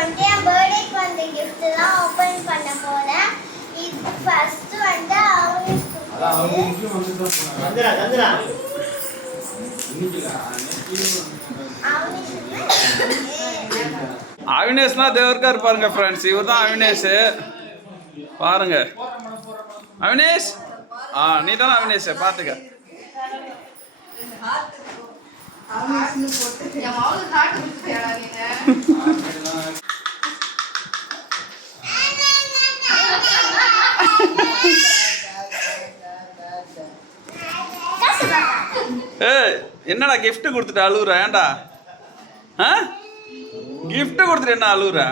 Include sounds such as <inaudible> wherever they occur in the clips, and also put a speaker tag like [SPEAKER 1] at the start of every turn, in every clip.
[SPEAKER 1] வந்துட்டு என் பர்த்டேக்கு வந்த gift தான் open பண்ண போறேன். இது first வந்து
[SPEAKER 2] அவினேஷ்னா தேவருக்கா இருப்பாருங்க ஃப்ரெண்ட்ஸ் இவர் தான் அவினேஷ். பாருங்க. அவினேஷ்? ஆ நீ தானே அவினேஷ் பார்த்துக்க <laughs> ஏய் என்னடா gift கொடுத்துட்டு அழுவுற? ஏன்டா? ஆ? gift கொடுத்துட்டு என்ன
[SPEAKER 3] கூடு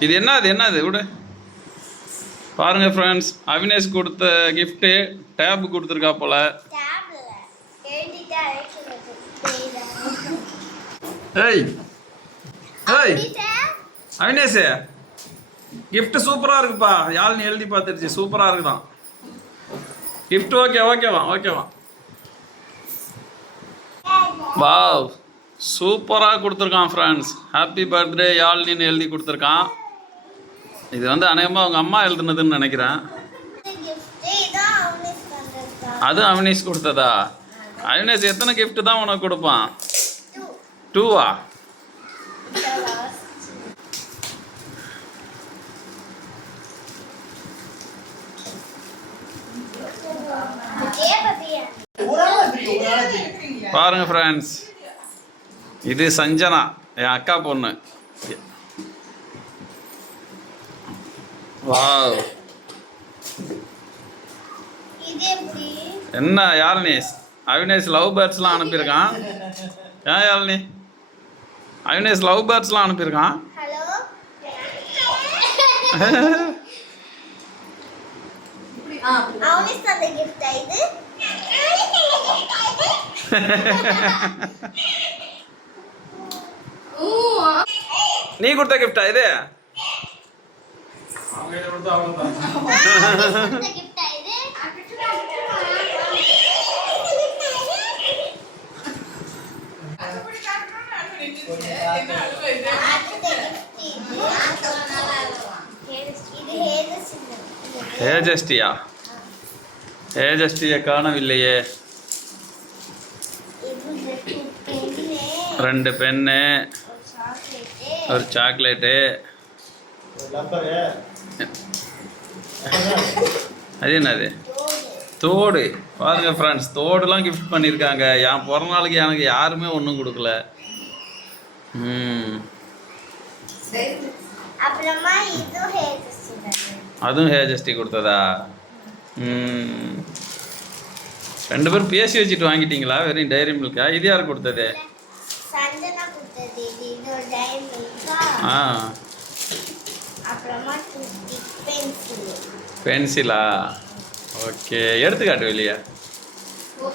[SPEAKER 2] இது என்ன அது என்ன அது விடு. பாருங்க ஃப்ரெண்ட்ஸ் அவினேஷ் கொடுத்த gift டேப் கொடுத்துருக்கா போல? ஏய் ஏய். அவினேஷ் gift சூப்பரா இருக்குப்பா. யாழ்னு எழுதி பார்த்துருச்சு. சூப்பரா இருக்குதான். gift ஓகே ஓகேவா ஓகேவா வாவ் சூப்பராக கொடுத்துருக்கான் ஃப்ரெண்ட்ஸ் ஹாப்பி பர்த்டே யாழ்னின்னு எழுதி கொடுத்துருக்கான். இது வந்து அநேகமாக அவங்க அம்மா எழுதுனதுன்னு நினைக்கிறேன். அதுவும் அவினேஷ் கொடுத்ததா? அவினேஷ் எத்தனை gift தான் உனக்கு கொடுப்பான். டூவா
[SPEAKER 1] The last. இதே பத்தியா?
[SPEAKER 3] ஒரு ஆளா பிரி ஒரு ஆளா பிரி
[SPEAKER 2] பாருங்க ஃப்ரெண்ட்ஸ் இது சஞ்சனா என் அக்கா பொண்ணு.
[SPEAKER 1] எப்படி?
[SPEAKER 2] என்ன யாழினி அவினேஷ் லவ் பேர்ட்ஸ்லாம் அனுப்பியிருக்கான். ஏன் யாழினி? அவினேஷ் லவ் பேர்ட்ஸ்லாம் அனுப்பியிருக்கான். <laughs>
[SPEAKER 1] Hello?
[SPEAKER 4] ஆ
[SPEAKER 1] அவனுக்கு தந்த gift ஆ இது?
[SPEAKER 2] ஏஜஸ்டியா காணவில்லையே.
[SPEAKER 1] ரெண்டு பென்னு, ஒரு
[SPEAKER 2] சாக்லேட்டு. அது என்னது?
[SPEAKER 1] தோடு.
[SPEAKER 2] பாருங்க ஃப்ரெண்ட்ஸ் தோடுலாம் கிஃப்ட் பண்ணியிருக்காங்க. என் பிறந்த நாளுக்கு எனக்கு யாருமே ஒன்றும் கொடுக்கல. ம். அதுவும் ஹேஜஸ்டி கொடுத்ததா? ரெண்டு பேரும் பேசி வச்சுட்டு வாங்கிட்டீங்களா? வெறும் டைரி மில்கா இது யார் கொடுத்தது? ஆ?
[SPEAKER 1] பென்சில்?
[SPEAKER 2] ஓகே. எடுத்துக்காட்டு வெளியே.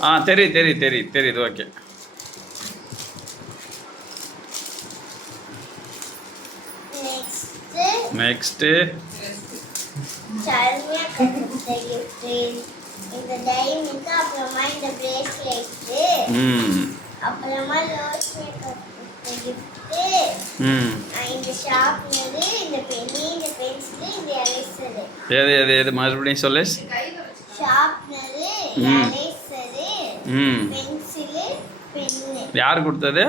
[SPEAKER 2] ஆ தெரியுது தெரியுது தெரியுது தெரியுது. ஓகே.
[SPEAKER 1] நெக்ஸ்ட்
[SPEAKER 2] நெக்ஸ்ட்டு
[SPEAKER 1] சரண்யா இந்த டைமண்ட் அப்புறமா இந்த பிரேஸ்லெட்
[SPEAKER 2] ம்
[SPEAKER 1] அப்புறமா
[SPEAKER 2] ம்
[SPEAKER 1] இந்த ஷார்ப்னர் இந்த பென்னி இந்த பென்சில் இந்த எரேசர்
[SPEAKER 2] எது எது எது மறுபடியும் சொல்லு.
[SPEAKER 1] ஷார்ப்னர்
[SPEAKER 2] ம்.
[SPEAKER 1] எரேசர்
[SPEAKER 2] ம்.
[SPEAKER 1] பென்சில் பென்னு
[SPEAKER 2] யார் கொடுத்தது?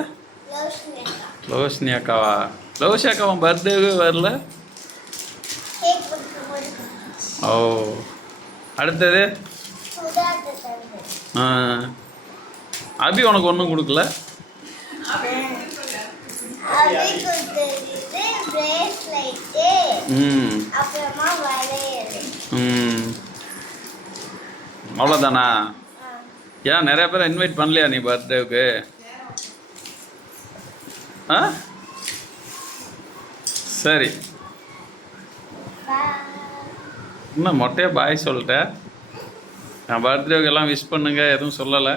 [SPEAKER 1] லோஷன்
[SPEAKER 2] லோஷினி அக்காவா? லோஷி பர்த்டேவே வரல. ஓ. அடுத்தது? அபி உனக்கு ஒன்றும் கொடுக்கல? ம். ம். அவ்வளோதானா ஏன் நிறைய பேர் இன்வைட் பண்ணலையா நீ பர்த்டேவுக்கு? ஆ? சரி.
[SPEAKER 1] Bye.
[SPEAKER 2] என்ன மொட்டையை பாய் சொல்லிட்டேன். நான் பர்த்டேவுக்கு எல்லாம் விஷ் பண்ணுங்க எதுவும் சொல்லலை.